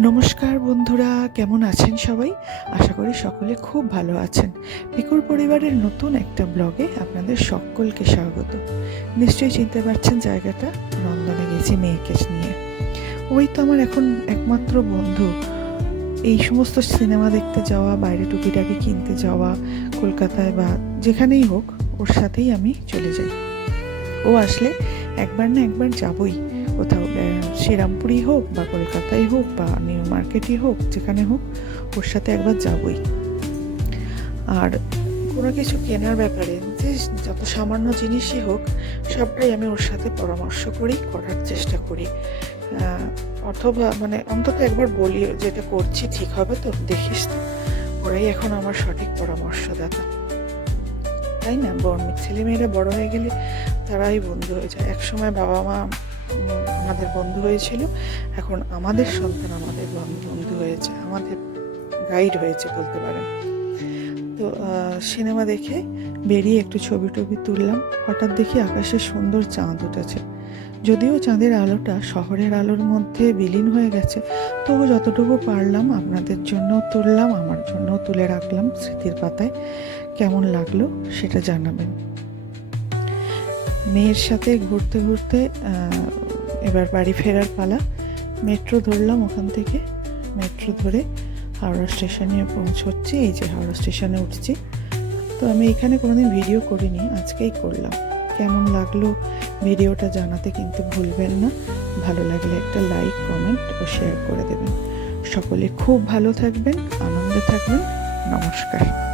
নমস্কার বন্ধুরা, কেমন আছেন সবাই? আশা করি সকলে খুব ভালো আছেন। পিকুর পরিবারের নতুন একটা ব্লগে আপনাদের সকলকে স্বাগত। নিশ্চয়ই চিনতে পারছেন জায়গাটা, নন্দনে গেছি মেয়েকে নিয়ে। ওই তো আমার এখন একমাত্র বন্ধু। এই সমস্ত সিনেমা দেখতে যাওয়া, বাইরে টুকিটাকি কিনতে যাওয়া, কলকাতায় বা যেখানেই হোক, ওর সাথেই আমি চলে যাই। ও আসলে একবার না একবার যাবই। কোথাও শ্রীরামপুরই হোক বা কলকাতায় হোক বা নিউ মার্কেটই হোক, যেখানে হোক, ওর সাথে একবার যাবই। আর কোনো কিছু কেনার ব্যাপারে যে যত সামান্য জিনিসই হোক, সবটাই আমি ওর সাথে পরামর্শ করি, করার চেষ্টা করি। অথবা মানে অন্তত একবার বলি যে এটা করছি ঠিক হবে তো, দেখিস। ওরাই এখন আমার সঠিক পরামর্শদাতা। তাই না? বড় ছেলেমেয়েরা বড় হয়ে গেলে তারাই বন্ধু হয়ে যায়। একসময় বাবা মা আমাদের বন্ধু হয়েছিল। এখন আমাদের সন্তান আমাদের বন্ধু হয়েছে, আমাদের গাইড হয়েছে বলতে পারেন। তো সিনেমা দেখে বেরিয়ে একটু ছবি টবি তুললাম। হঠাৎ দেখি আকাশে সুন্দর চাঁদ উঠেছে। যদিও চাঁদের আলোটা শহরের আলোর মধ্যে বিলীন হয়ে গেছে, তবু যতটুকু পারলাম আপনাদের জন্য তুললাম, আমার জন্য তুলে রাখলাম স্মৃতির পাতায়। কেমন লাগল সেটা জানাবেন। মেয়ের সাথে ঘুরতে ঘুরতে এবার বাড়ি ফেরার পালা। মেট্রো ধরলাম ওখান থেকে। মেট্রো ধরে হাওড়া স্টেশনে পৌঁছচ্ছি। এই যে হাওড়া স্টেশনে উঠছি। তো আমি এখানে কোনোদিন ভিডিও করিনি, আজকেই করলাম। কেমন লাগল ভিডিওটা জানাতে কিন্তু ভুলবেন না। ভালো লাগলে একটা লাইক, কমেন্ট ও শেয়ার করে দেবেন। সকলে খুব ভালো থাকবেন, আনন্দে থাকবেন। নমস্কার।